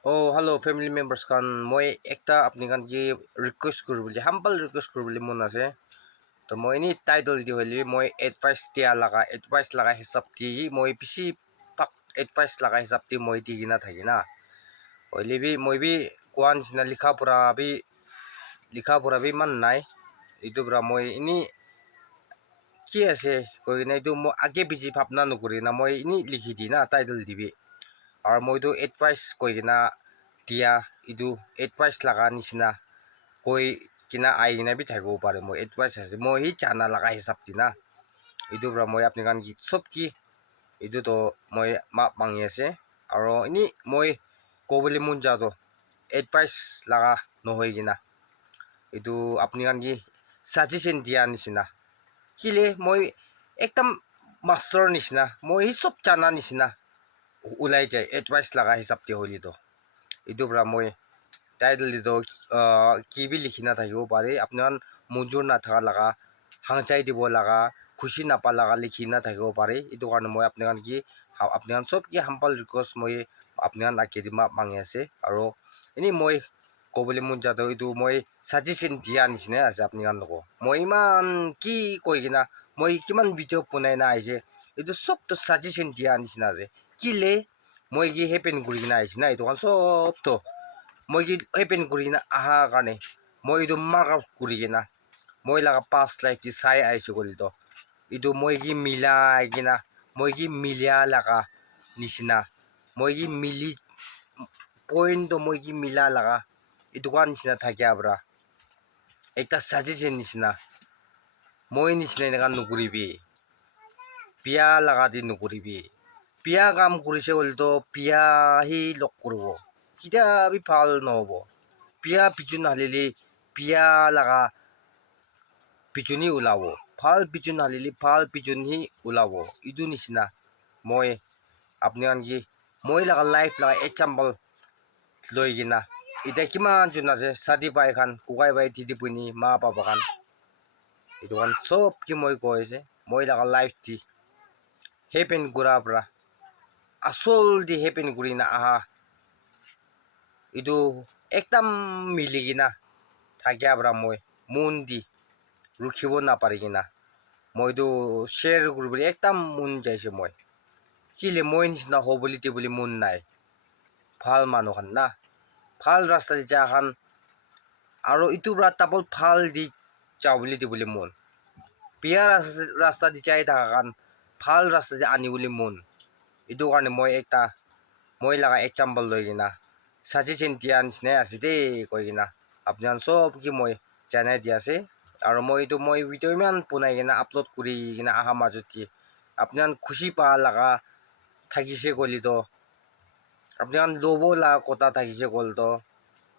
Oh, hello family members kan moi ekta apni kan ki request kuru boli humble request kuru boli mon ase to moi ni title di holi moi advice laga hisab ti moi bisi pak advice laga hisab ti moi di gina thagina holi bi moi bi kwan sina likha pura bi man nai itu bra moi ini ki ase koi na itu mo age biji bhapna nukuri na moi ini likhi di na title dibi আর মইতো advice কই কিনা দিয়া ইটো advice লাগা নিচিনা কই কিনা আই কিনা বি থাকিব পাৰে মই এডভাইস আছে মই হি জানা লাগা হিচাপ দি না ইটো পৰা মই আপনি কান কি সব কি ইটো তো মই মাপ মাঙি আছে আৰু ইনি মই কবলি মন যাতো এডভাইস লাগা নহয় কিনা ইটো আপনি কান কি সাজেশন দিয়া নিচিনা কিলে মই একদম মাষ্টৰ নিচিনা মই হি সব জানা নিচিনা ulai যায় এডভাইস লাগা হিচাপ দি হলি তো ইটো পৰা মই টাইটেল দিতো কি বি লিখি না থাকিব পাৰে আপোনাৰ মঞ্জুৰ নাথাকা লাগা হাংচাই দিব লাগা খুশি নাপা লাগা লিখি না থাকিব পাৰে ইটো কাৰণে মই আপোনাৰ কি আপোনাৰ সব কি হাম্পাল ৰিকুৱেষ্ট মই আপোনাৰ আকেদিমা মাঙি আছে আৰু এনে মই ক'বলৈ মন যাতো এইটো মই সাজেশন দিয়া নিচিনা আছে আপোনাৰ লোক মই ইমান কি কৈ কিনা মই কিমান ভিডিঅ' বনাই না আহিছে এইটো সবটো সাজেশন দিয়া নিচিনা আছে কিলে মই কি হেপেন কৰি কিনা আহিছে না এইটো সবটো মই কি হেপেন কৰি কিনা আহা কাৰণে মই এইটো মাৰ্ক আউট কৰি কিনা মই লাগা পাঁচ লাইফ দি চাই আহিছোঁ কৰি তো এইটো মই কি মিলাই কিনা মই কি মিলিয়া লাগা নিচিনা মই কি মিলি পইণ্টটো মই কি মিলা লাগা এইটো কাৰ নিচিনা থাকে আবৰা একটা সাজেশন নিচিনা মই নিচিনা এনেকা নকৰিবি বিয়া লাগা দি নকৰিবি বিয়া কাম কৰিছে হ'লেতো বিয়া সি লগ কৰিব কেতিয়াবি ভাল নহ'ব বিয়া পিছন হালিলি বিয়া লাগা পিছনি ওলাব ভাল পিছন হালিলি ভাল পিছনি ওলাব ইটো নিচিনা মই আপনি কি মই লাগা লাইফ লাগা এক্সাম্পল লৈ কিনা এতিয়া কিমান জন আছে চাদি বাই খান কুকাই বাই দিদি বনি মা পাপা খান এইটো খান সব কি মই কৈ আছে মই লাগা লাইফ দি হেপেন কৰা পৰা আসল দি হেপেন কৰি না আহা এইটো একদম মিলি কিনা থাকিয়া পৰা মই মন দি ৰখিব নাপাৰি কিনা মইতো শ্বেয়াৰ কৰিবলৈ একদম মন যাইছে মই কিলে মই নিচিনা হ'ব বুলি মন নাই ভাল মানুহ খান না ভাল ৰাস্তা দি যা খান আৰু ইটো পৰা তাপল ভাল দি যাওঁ বুলি মন বিয়া ৰাস্তা দি যাই থকা খান ভাল ৰাস্তা দি আনিবলৈ মন এইটো কাৰণে মই লাগা এক্সাম্পল লৈ কিনা সাজেশন দিয়া নিচিনাই আছে দেই কৈ কিনা আপোনাৰ সব কি মই জানাই দি আছে আৰু মই ভিডিঅ' ইমান বনাই কিনা আপলোড কৰি কিনা আহা মাজতে আপোনাৰ খুচি পা লাগা থাকিছে কলিতো আপোনাৰ ল'ব লাগা কথা থাকিছে কলতো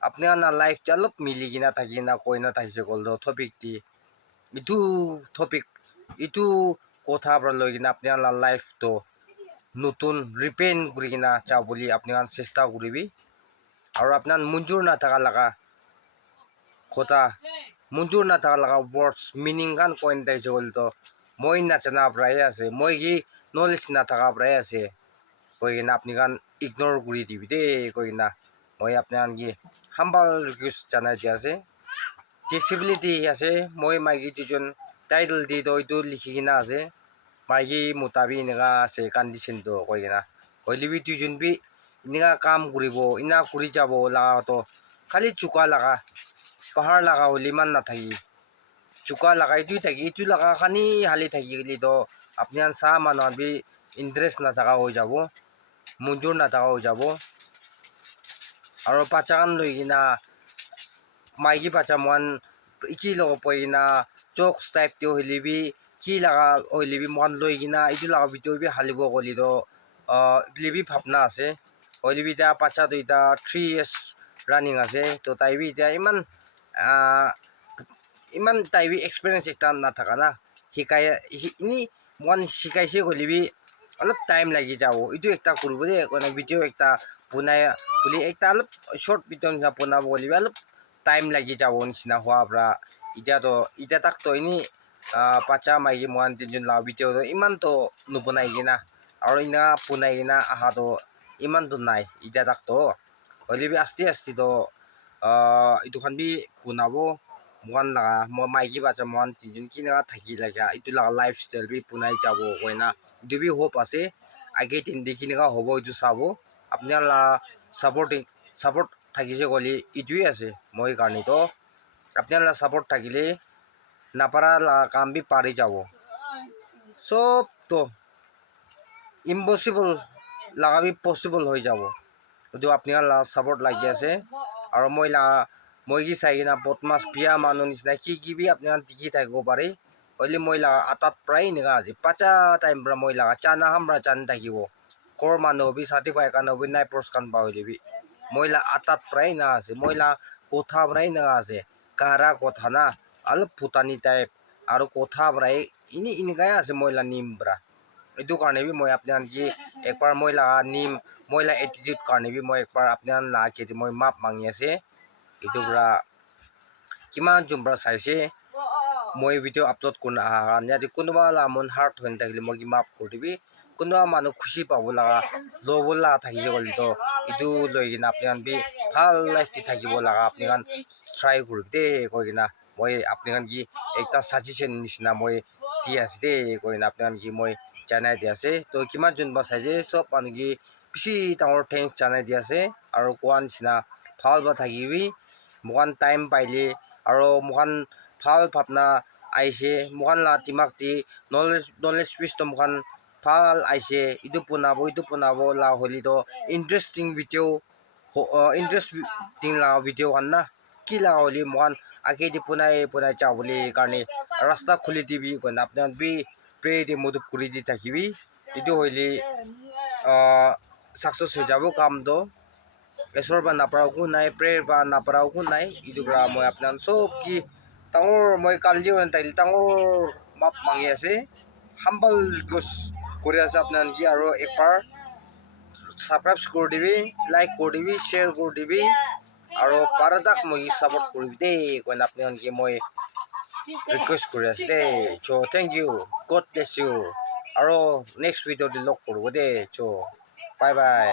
আপোনাৰ না লাইফ অলপ মিলি কিনা থাকি না কৈ না থাকিছে কলতো টপিক দি ইটো টপিক ইটো কথা পৰা লৈ কিনা আপোনাৰ লাইফটো নতুন ৰিপেন কৰি কিনা যাওঁ বুলি আপোনাৰ চেষ্টা কৰিবি আৰু আপোনাৰ মঞ্জুৰ নাথাকা লাগা কথা মঞ্জুৰ নাথাকা লাগা ৱৰ্ডছ মিনিং গান কৈ নাথাকিছে বলতো মই নাজানা পৰাই আছে মই কি নলেজ নাথাকা পৰাই আছে কৈ কিনা আপুনি গান ইগনৰ কৰি দিবি দেই কৈ কিনা মই আপোনাৰ কি হাম্বাল ৰিকুৱেষ্ট জানাই দি আছে ডিসেবিলিটি আছে মই মাইকী দুজন টাইটেল দি তো এইটো লিখি কিনা আছে মাইকী মোটাবি এনেকা আছে কণ্ডিশ্যনটো কৈ কিনা হলিবি দুজন বি এনেকা কাম কৰিব ইনা কৰি যাব লাগাতো খালি চুকা লাগা পাহাৰ লাগা হলি ইমান নাথাকি চুকা লাগা এইটোই থাকি এইটো লাগা খানি হালি থাকি গেলি তো আপনার চাহ মানুহ বি ইন্টারেস্ট নাথাকা হৈ যাব মঞ্জুৰ নাথাকা হৈ যাব আৰু বাচ্চা কান লৈ কিনা মাইকী বাচ্চা মন কি লগ পই কিনা জোকস টাইপ দি হলিবি কি লাগা হলিবি মন লৈ কিনা এইটো লাগা ভিডিঅ' বি হালিব গলি তো লিবি ভাবনা আছে হলিবি এতিয়া বাচ্চাটো এতিয়া 3 years রানিং আছে তো তাই বি এতিয়া ইমান তাই বি এক্সপিৰিয়েঞ্চ এটা নাথাকা না শিকাই ইনি মন শিকাইছে হলিবি অলপ টাইম লাগি যাব এইটো একটা কৰিব দেই ভিডিঅ' একটা বনাই বুলি একটা অলপ শৰ্ট ভিডিঅ' নিচিনা বনাব গ'লে অলপ টাইম লাগি যাব নিচিনা হোৱাৰ পৰা এতিয়া তাকতো এনে বাচ্চা মাইকী মহান তিনিজন লাভ ভিডিঅ'টো ইমানতো নবনাই কিনা আৰু ইনা বনাই কিনা আহাতো ইমানতো নাই এতিয়া তাকতো holi bi asti to itu kan bi punabo muan la mo mai gi ba cha muan tinjun ki na thaki la ya itu la lifestyle bi punai jabo koina itu bi hope ase age tin dikhi na hobo itu sabo apni la support থাকিছে গলি ইটোই আছে মই কাৰণে তো আপনারা support থাকিলে নাপারা কাম B পারি যাব সব তো ইম্পসিবল লাগা বি পসিবল হয়ে যাব যদি আপনারা সাপোর্ট লাগি আছে আর মই কি চাই না বদমাস বিয়া মানুহ নিচিনা কি বি আপনারা দেখি থাকিব পারে হইলে মই আটাত প্রায় নেগা আজি পাচা টাইম পৰা মই চানা হামৰা চান থাকিব কৰ মানুহ বি সাথী পাই কান বি নাই প্ৰস্কান পা হইলে বি মই আটাত প্রায় না আছে মই কথা প্রায় না আছে কারা কথা না আলো ভুটানি টাইপ আৰু কথা প্ৰায় ইনিকাই আছে মই নিমব্ৰা itu কাৰণে বি মই আপনাৰ কি একবাৰ মই নিম মই এটিটিউড কাৰণে বি মই একবাৰ আপনাৰ খেতি মই মাপ মাঙি আছে itu পৰা কিমান জুমব্রা চাইছে মই ভিডিও আপলোড করুন আহানি কোনোবা মন হার্ট হয়ে থাকলে মই মাপ করে দিবি কোনোবা মানুষ খুশি পাব লাগা লব লাগা থাকিছে গলি তো ইটো লৈ কিনা আপনার বি ভাল লাইফ দি থাকিব লাগা আপনি কান ট্রাই করব দে কই কিনা মই আপনি কান কি একটা সাজেশন নিচিনা মই দি আছে দে কই কিনা আপনি কান কি মই জানাই দি আছে তো কিমান জুনবা চাইছে সব মানুহ কি বেছি ডাঙৰ থেংকস জানাই দি আছে আৰু কোৱা নিচিনা ভাল বা থাকিবি মোকান টাইম পাইলে আৰু মোকান ভাল ভাবনা আইছে মোকান দিমাগ দি নলেজ wisdom মোকান ভাল আইছে ইটো পুনাব লা হলি তো ইন্টারেস্টিং ভিডিও ইন্টারেস্টিং লা ভিডিও কান না কি লা হলি মোকান আগে দি পুনাই যাও বলি কাৰণে রাস্তা খুলি দিবি কোন আপনার বি প্রে দি মদত করে দি থাকিবি ইটো হইলি সাকসেস হয়ে যাব কাম তো এসর বা নাপারাও নাই প্রেয়ার বা নাপারাও নাই ইটো পৰা মই আপনাৰ সব কি ডাঙৰ মই কালি তাইলে ডাঙৰ মাপ মাঙি আছে হাম্বল ৰিকোয়েস্ট কৰে আছে আপনাৰ কি আৰু একবাৰ সাবস্ক্ৰাইব কৰে দিবি লাইক কৰে দিবি শেয়াৰ কৰে দিবি আৰু পাৰাদাক মই সাপোৰ্ট কৰবি দে কোন আপনাৰ কি মই ৰিকোয়েস্ট কৰে আছে দে চো thank you God bless you আৰু নেক্সট ভিডিও দি লগ কৰব দে চো বাই বাই